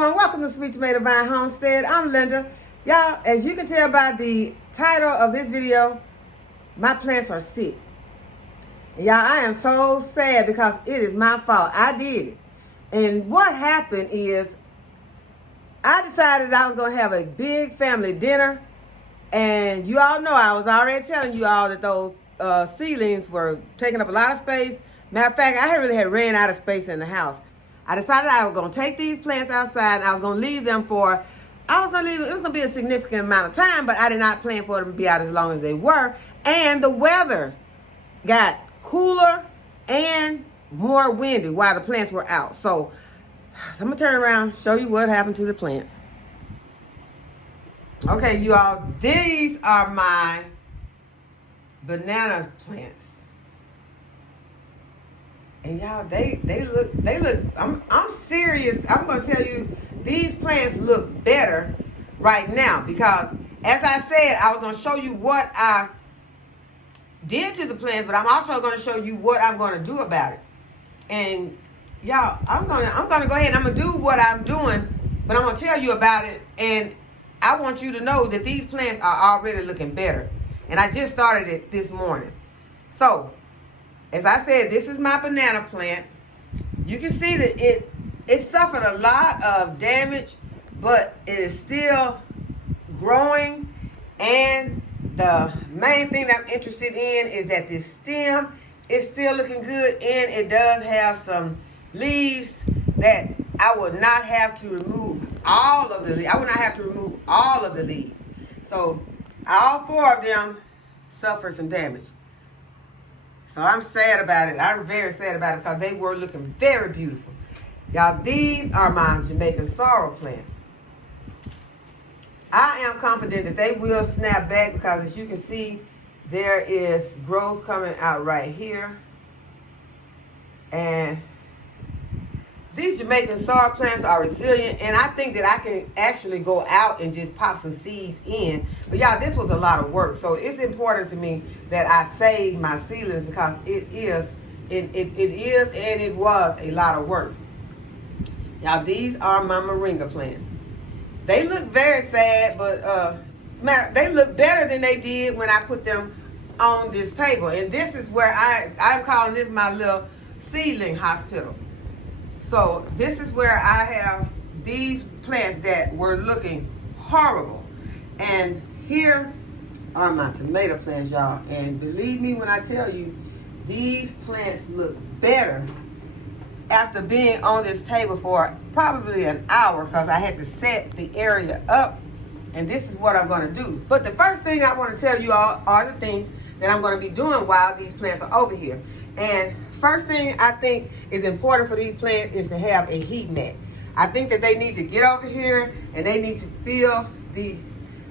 everyone, welcome to Sweet Tomato Vine Homestead. I'm Linda. Y'all, as you can tell by the title of this video, my plants are sick. And y'all, I am so sad because it is my fault. I did it. And what happened is, I decided I was going to have a big family dinner. And you all know I was already telling you all that those seedlings were taking up a lot of space. Matter of fact, I really had ran out of space in the house. I decided I was going to take these plants outside and I was going to leave them for, it was going to be a significant amount of time, but I did not plan for them to be out as long as they were. And the weather got cooler and more windy while the plants were out. So I'm going to turn around, show you what happened to the plants. Okay, you all, these are my banana plants. And y'all, they look, I'm serious. I'm going to tell you, these plants look better right now because, as I said, I was going to show you what I did to the plants, but I'm also going to show you what I'm going to do about it. And y'all, I'm going to go ahead and I'm going to do what I'm doing, but I'm going to tell you about it. And I want you to know that these plants are already looking better. And I just started it this morning. So, as I said, this is my banana plant. You can see that it suffered a lot of damage, but it is still growing. And the main thing that I'm interested in is that this stem is still looking good, and it does have some leaves that I would not have to remove all of the leaves. I would not have to remove all of the leaves. So all four of them suffered some damage. So I'm sad about it. I'm very sad about it because they were looking very beautiful. Y'all, these are my Jamaican sorrel plants. I am confident that they will snap back because, as you can see, there is growth coming out right here. And these Jamaican sorrel plants are resilient, and I think that I can actually go out and just pop some seeds in. But y'all, this was a lot of work, so it's important to me that I save my seedlings because it was a lot of work. Y'all, these are my moringa plants. They look very sad, but they look better than they did when I put them on this table. And this is where I'm calling this my little seedling hospital. So this is where I have these plants that were looking horrible. And here are my tomato plants, y'all. And believe me when I tell you, these plants look better after being on this table for probably an hour because I had to set the area up. And this is what I'm going to do. But the first thing I want to tell you all are the things that I'm going to be doing while these plants are over here. And first thing I think is important for these plants is to have a heat mat. I think that they need to get over here and they need to feel the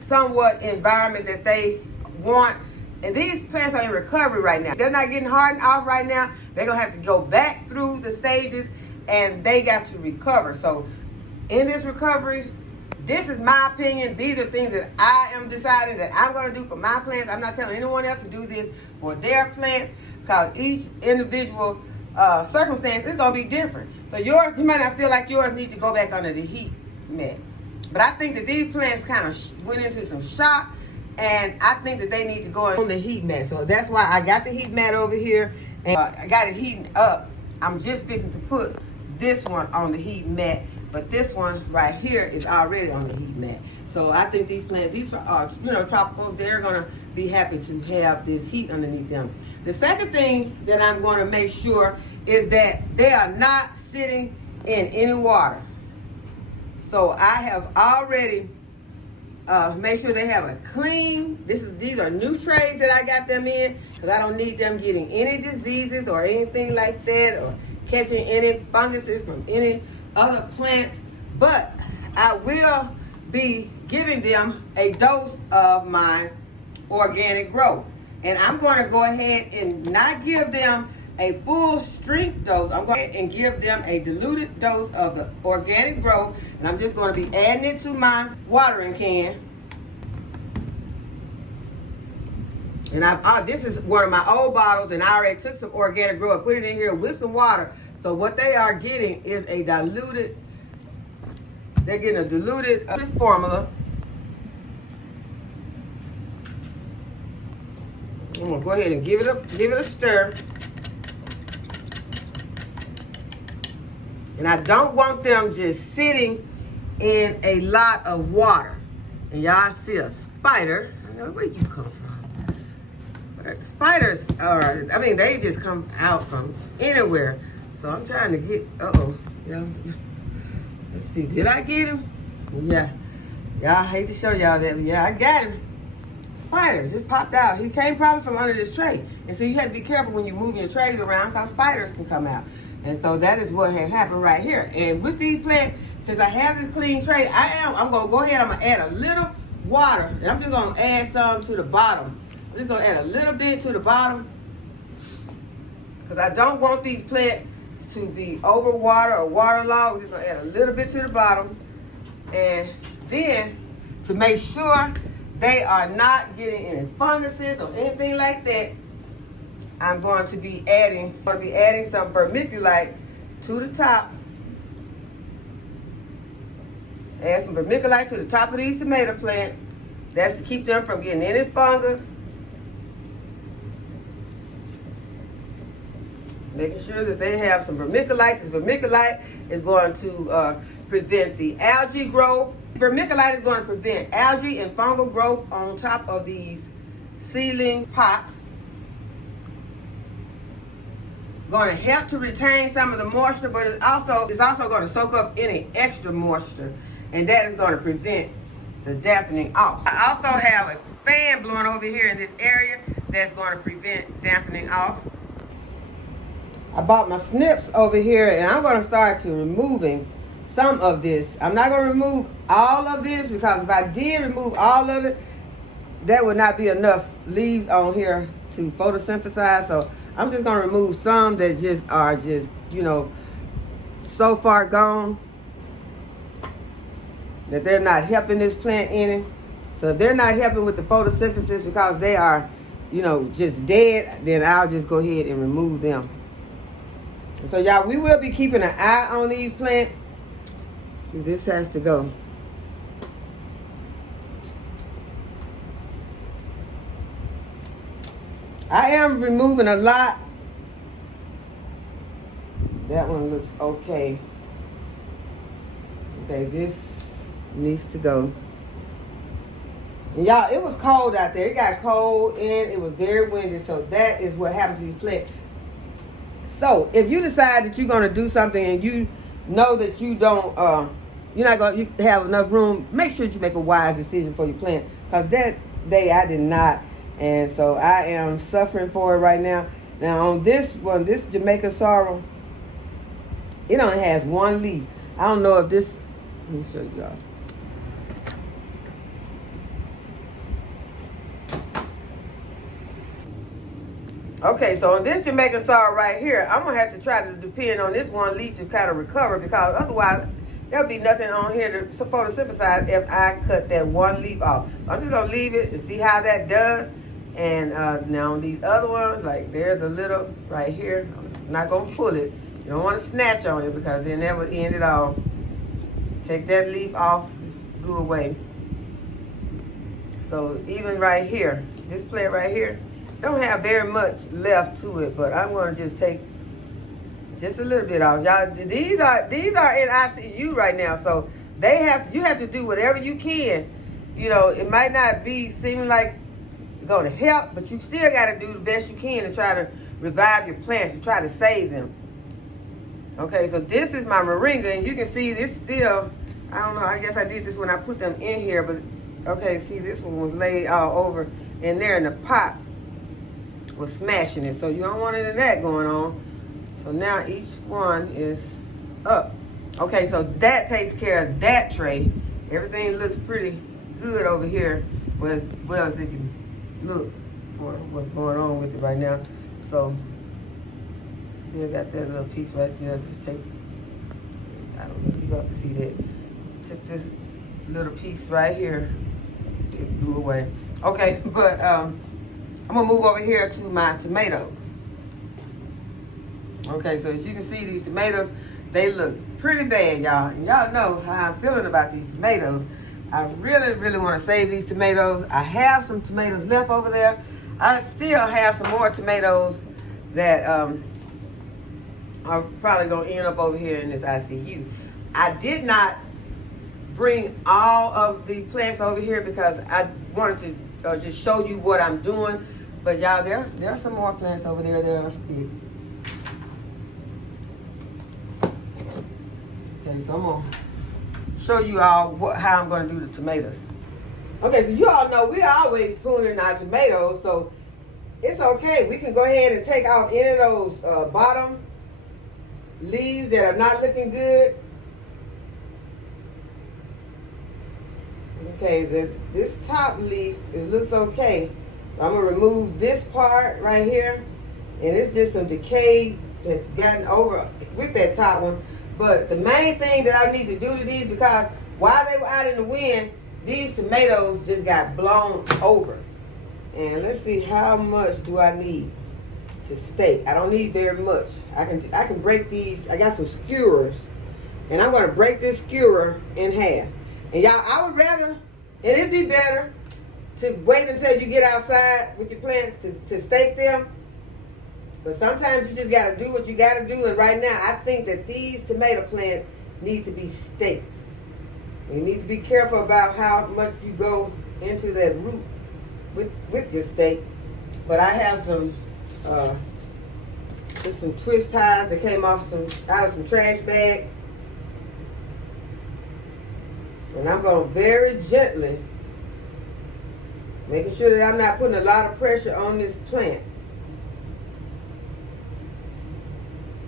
somewhat environment that they want. And these plants are in recovery right now. They're not getting hardened off right now. They're going to have to go back through the stages and they got to recover. So in this recovery, this is my opinion. These are things that I am deciding that I'm going to do for my plants. I'm not telling anyone else to do this for their plant because each individual circumstance is going to be different. So yours, you might not feel like yours needs to go back under the heat mat. But I think that these plants kind of went into some shock, and I think that they need to go on the heat mat. So that's why I got the heat mat over here, and I got it heating up. I'm just fixing to put this one on the heat mat, but this one right here is already on the heat mat. So I think these plants, these are tropicals, they're going to be happy to have this heat underneath them. The second thing that I'm going to make sure is that they are not sitting in any water. So I have already made sure they have a clean, these are new trays that I got them in because I don't need them getting any diseases or anything like that or catching any funguses from any other plants. But I will be giving them a dose of my organic grow. And I'm going to go ahead and not give them a full strength dose. I'm going to give them a diluted dose of the organic grow. And I'm just going to be adding it to my watering can. And this is one of my old bottles, and I already took some organic grow and put it in here with some water. So what they are getting is a diluted They're getting a diluted formula. I'm gonna go ahead and give it a stir. And I don't want them just sitting in a lot of water. And y'all see a spider. I know where you come from. Spiders, all right. I mean, they just come out from anywhere. So I'm trying to get, yeah. Let's see, did I get him? Yeah. Y'all, hate to show y'all that, but yeah, I got him. Spiders just popped out. He came probably from under this tray. And so you have to be careful when you're moving your trays around because spiders can come out. And so that is what had happened right here. And with these plants, since I have this clean tray, I'm going to go ahead, I'm going to add a little water. And I'm just going to add some to the bottom. I'm just going to add a little bit to the bottom. Because I don't want these plants to be over water or waterlogged. We're just going to add a little bit to the bottom. And then to make sure they are not getting any funguses or anything like that, I'm going to be adding some vermiculite to the top. Add some vermiculite to the top of these tomato plants. That's to keep them from getting any fungus. Making sure that they have some vermiculite. This vermiculite is going to prevent the algae growth. Vermiculite is going to prevent algae and fungal growth on top of these seedling pots. Going to help to retain some of the moisture, but it's also going to soak up any extra moisture, and that is going to prevent the dampening off. I also have a fan blowing over here in this area that's going to prevent dampening off. I bought my snips over here, and I'm going to start to removing some of this. I'm not going to remove all of this because if I did remove all of it, there would not be enough leaves on here to photosynthesize. So I'm just going to remove some that just are you know, so far gone that they're not helping this plant any. So if they're not helping with the photosynthesis because they are, you know, just dead, then I'll just go ahead and remove them. So y'all, we will be keeping an eye on these plants. This has to go. I am removing a lot. That one looks okay. Okay, this needs to go. And y'all, it was cold out there. It got cold and it was very windy. So that is what happens to these plants. So if you decide that you're going to do something and you know that you don't, you're not going to have enough room, make sure you make a wise decision for your plant. Because that day I did not. And so I am suffering for it right now. Now on this one, this Jamaica sorrel, it only has one leaf. I don't know if this, let me show you y'all. Okay, so on this Jamaican sorrel right here, I'm going to have to try to depend on this one leaf to kind of recover because otherwise there'll be nothing on here to photosynthesize if I cut that one leaf off. I'm just going to leave it and see how that does. And now on these other ones, like there's a little right here. I'm not going to pull it. You don't want to snatch on it because then that would end it all. Take that leaf off, blew away. So even right here, this plant right here, don't have very much left to it, but I'm going to just take just a little bit off. Y'all, these are in ICU right now, so you have to do whatever you can. You know, it might not be seeming like it's going to help, but you still got to do the best you can to try to revive your plants, to try to save them. Okay, so this is my moringa, and you can see this still, I don't know, I guess I did this when I put them in here, but okay, see this one was laid all over in there in the pot. Was smashing it, so you don't want any of that going on. So now each one is up. Okay, so that takes care of that tray. Everything looks pretty good over here, as well as it can look for what's going on with it right now. So still got that little piece right there. Just take, I don't know if you guys can see that. Took this little piece right here, it blew away. Okay, but I'm gonna move over here to my tomatoes. Okay, so as you can see, these tomatoes, they look pretty bad, y'all. And y'all know how I'm feeling about these tomatoes. I really, really want to save these tomatoes. I have some tomatoes left over there. I still have some more tomatoes that are probably going to end up over here in this ICU. I did not bring all of the plants over here because I wanted to just show you what I'm doing. But y'all, there are some more plants over there that are still. Okay, so I'm going to show you all how I'm going to do the tomatoes. Okay, so you all know we're always pruning our tomatoes, so it's okay. We can go ahead and take out any of those bottom leaves that are not looking good. Okay, this top leaf, it looks okay. I'm going to remove this part right here, and it's just some decay that's gotten over with that top one. But the main thing that I need to do to these, because while they were out in the wind, these tomatoes just got blown over. And let's see, how much do I need to stake? I don't need very much. I can break these. I got some skewers, and I'm going to break this skewer in half. And y'all, I would rather, and it'd be better to wait until you get outside with your plants to stake them. But sometimes you just got to do what you got to do. And right now, I think that these tomato plants need to be staked. You need to be careful about how much you go into that root with your stake. But I have some just some twist ties that came off out of some trash bags. And I'm going to very gently, making sure that I'm not putting a lot of pressure on this plant.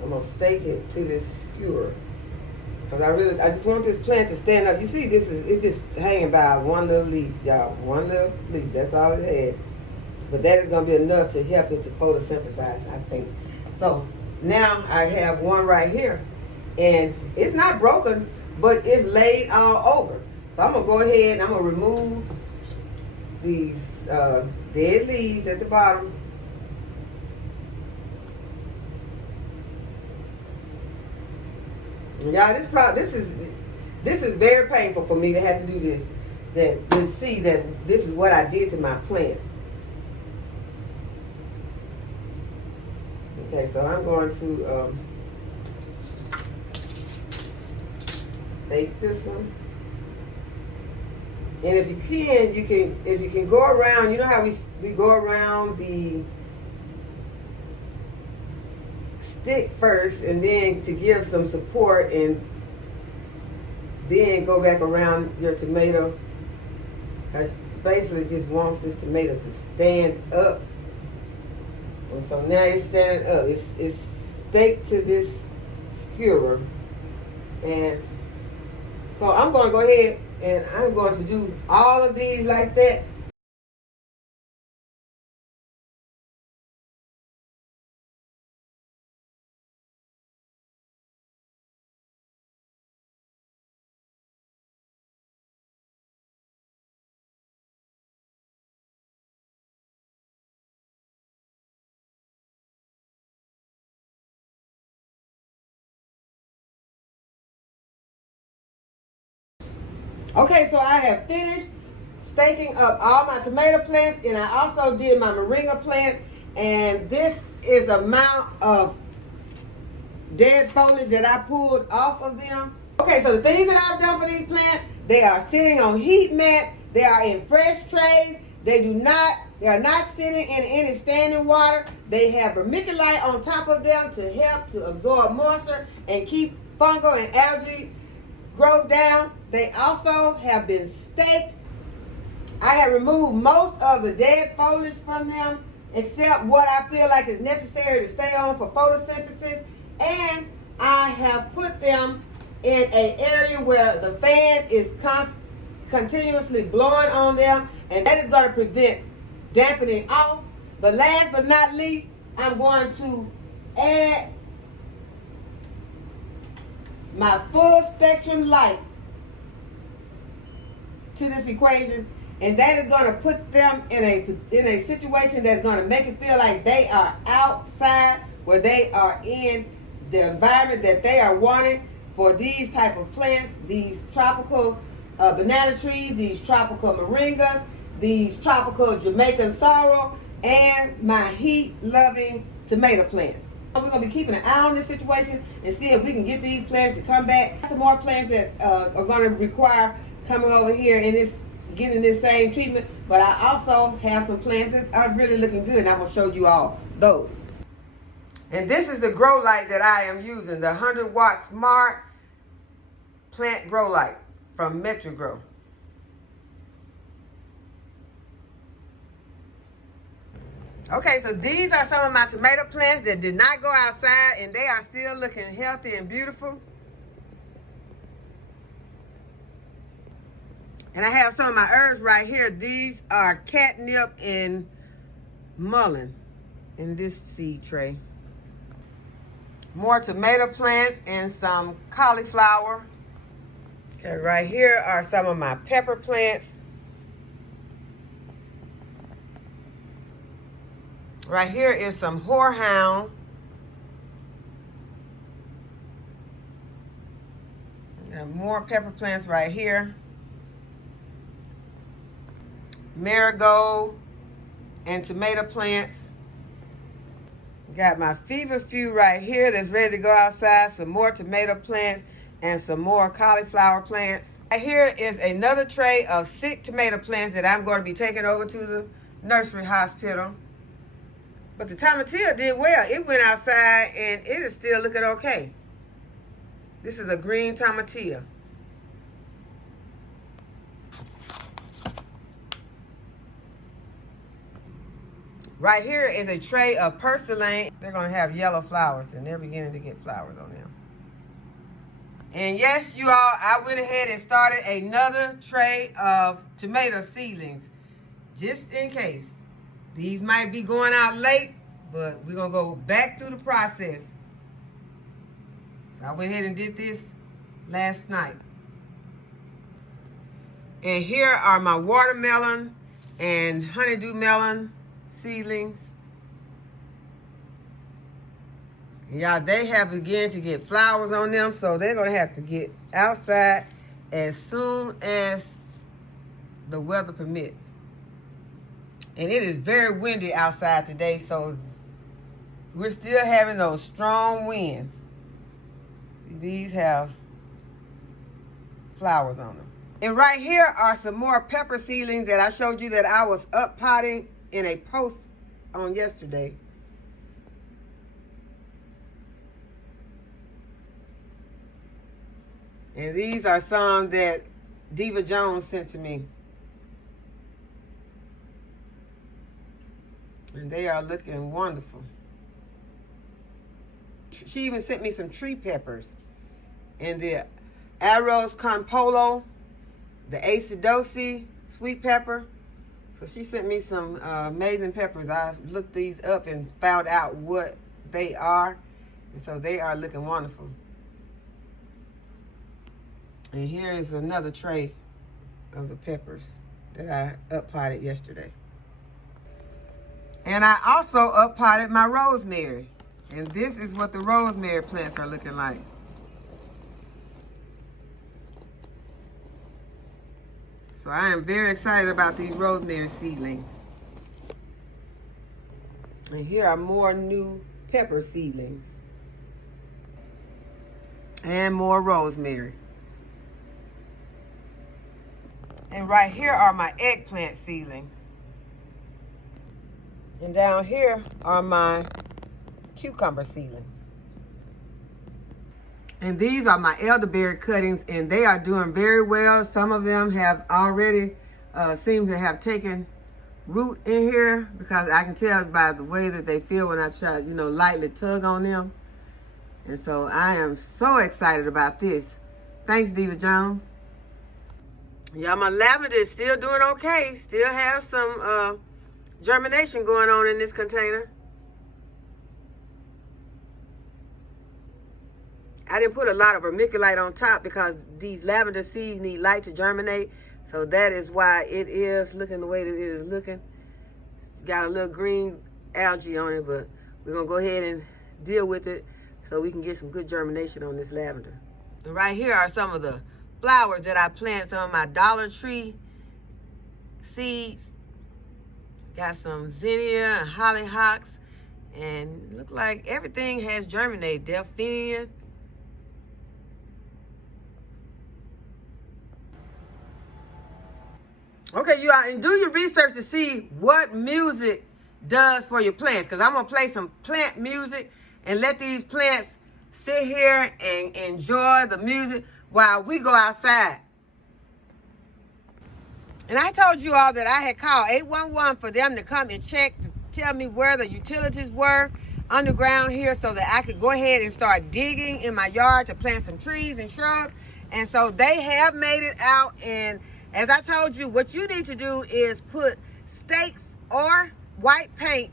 I'm going to stake it to this skewer. Because I just want this plant to stand up. You see, it's just hanging by one little leaf, y'all. One little leaf, that's all it has. But that is going to be enough to help it to photosynthesize, I think. So now I have one right here. And it's not broken, but it's laid all over. So I'm going to go ahead and I'm going to remove these dead leaves at the bottom. Y'all, this is very painful for me to have to do this. To see that this is what I did to my plants. Okay, so I'm going to stake this one. And if you can go around, you know how we go around the stick first, and then to give some support, and then go back around your tomato. Because basically just wants this tomato to stand up. And so now it's standing up. It's staked to this skewer. And so I'm going to go ahead and I'm going to do all of these like that. Okay, so I have finished staking up all my tomato plants, and I also did my moringa plant, and this is the amount of dead foliage that I pulled off of them. Okay, so the things that I've done for these plants, they are sitting on heat mats, they are in fresh trays, they are not sitting in any standing water. They have vermiculite on top of them to help to absorb moisture and keep fungal and algae growth down. They also have been staked. I have removed most of the dead foliage from them, except what I feel like is necessary to stay on for photosynthesis. And I have put them in an area where the fan is continuously blowing on them, and that is going to prevent dampening off. But last but not least, I'm going to add my full spectrum light to this equation, and that is going to put them in a situation that's going to make it feel like they are outside, where they are in the environment that they are wanting for these type of plants, these tropical banana trees, these tropical moringas, these tropical Jamaican sorrel, and my heat-loving tomato plants. We're going to be keeping an eye on this situation and see if we can get these plants to come back. Some more plants that are going to require coming over here and getting this same treatment. But I also have some plants that are really looking good, and I'm going to show you all those. And this is the grow light that I am using, the 100-watt Smart Plant Grow Light from MetryGrow. Okay, so these are some of my tomato plants that did not go outside, and they are still looking healthy and beautiful. And I have some of my herbs right here. These are catnip and mullein in this seed tray. More tomato plants and some cauliflower. Okay, right here are some of my pepper plants. Right here is some horehound. Got more pepper plants right here. Marigold and tomato plants. Got my feverfew right here that's ready to go outside. Some more tomato plants and some more cauliflower plants. Right here is another tray of sick tomato plants that I'm going to be taking over to the nursery hospital. But the tomatillo did well. It went outside and it is still looking okay. This is a green tomatillo. Right here is a tray of purslane. They're going to have yellow flowers, and they're beginning to get flowers on them. And yes, you all, I went ahead and started another tray of tomato seedlings, just in case. These might be going out late, but we're going to go back through the process. So I went ahead and did this last night. And here are my watermelon and honeydew melon seedlings. Y'all, they have begun to get flowers on them, so they're going to have to get outside as soon as the weather permits. And it is very windy outside today, so we're still having those strong winds. These have flowers on them. And right here are some more pepper seedlings that I showed you that I was up potting in a post on yesterday. And these are some that Diva Jones sent to me. And they are looking wonderful. She even sent me some tree peppers. And the Arroz con Polo, the ASOKO sweet pepper. So she sent me some amazing peppers. I looked these up and found out what they are. And so they are looking wonderful. And here is another tray of the peppers that I up potted yesterday. And I also up potted my rosemary. And this is what the rosemary plants are looking like. So I am very excited about these rosemary seedlings. And here are more new pepper seedlings. And more rosemary. And right here are my eggplant seedlings. And down here are my cucumber seedlings. And these are my elderberry cuttings, and they are doing very well. Some of them have already seem to have taken root in here, because I can tell by the way that they feel when I try, lightly tug on them. And so I am so excited about this. Thanks, Diva Jones. Yeah, my lavender is still doing okay. Still have some germination going on in this container. I didn't put a lot of vermiculite on top because these lavender seeds need light to germinate. So that is why it is looking the way that it is looking. Got a little green algae on it, but we're going to go ahead and deal with it so we can get some good germination on this lavender. And right here are some of the flowers that I planted, some of my Dollar Tree seeds. Got some zinnia and hollyhocks, and look like everything has germinated. Delphinium. Okay, you all, and do your research to see what music does for your plants, because I'm gonna play some plant music and let these plants sit here and enjoy the music while we go outside. And I told you all that I had called 811 for them to come and check to tell me where the utilities were underground here so that I could go ahead and start digging in my yard to plant some trees and shrubs. And so they have made it out. And as I told you, what you need to do is put stakes or white paint.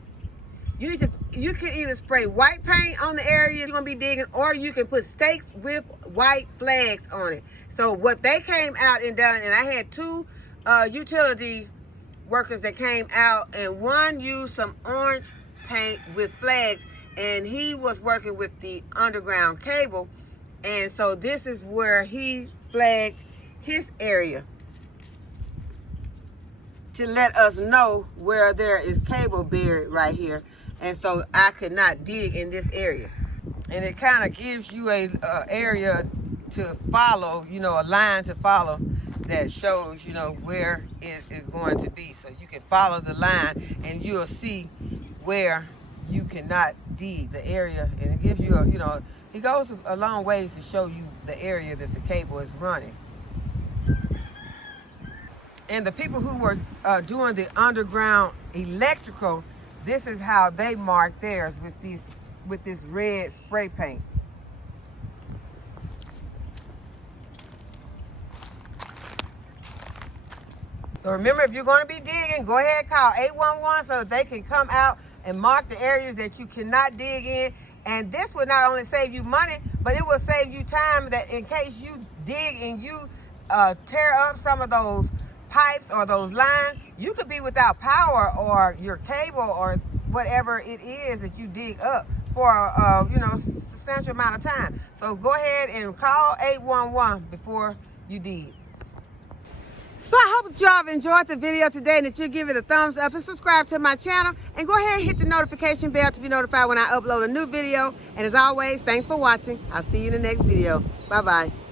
You can either spray white paint on the area you're gonna be digging, or you can put stakes with white flags on it. So what they came out and done, and I had two utility workers that came out, and one used some orange paint with flags, and he was working with the underground cable. And so this is where he flagged his area to let us know where there is cable buried right here. And so I could not dig in this area. And it kind of gives you a area to follow, you know, a line to follow that shows, you know, where it is going to be. So you can follow the line and you'll see where you cannot dig, the area. And it gives you a, you know, he goes a long ways to show you the area that the cable is running. And the people who were doing the underground electrical, this is how they marked theirs with this red spray paint. So remember, if you're going to be digging, go ahead and call 811 so that they can come out and mark the areas that you cannot dig in. And this will not only save you money, but it will save you time, that in case you dig and you tear up some of those pipes or those lines, you could be without power or your cable or whatever it is that you dig up for a you know, substantial amount of time. So go ahead and call 811 before you dig. So I hope that y'all have enjoyed the video today and that you give it a thumbs up and subscribe to my channel. And go ahead and hit the notification bell to be notified when I upload a new video. And as always, thanks for watching. I'll see you in the next video. Bye-bye.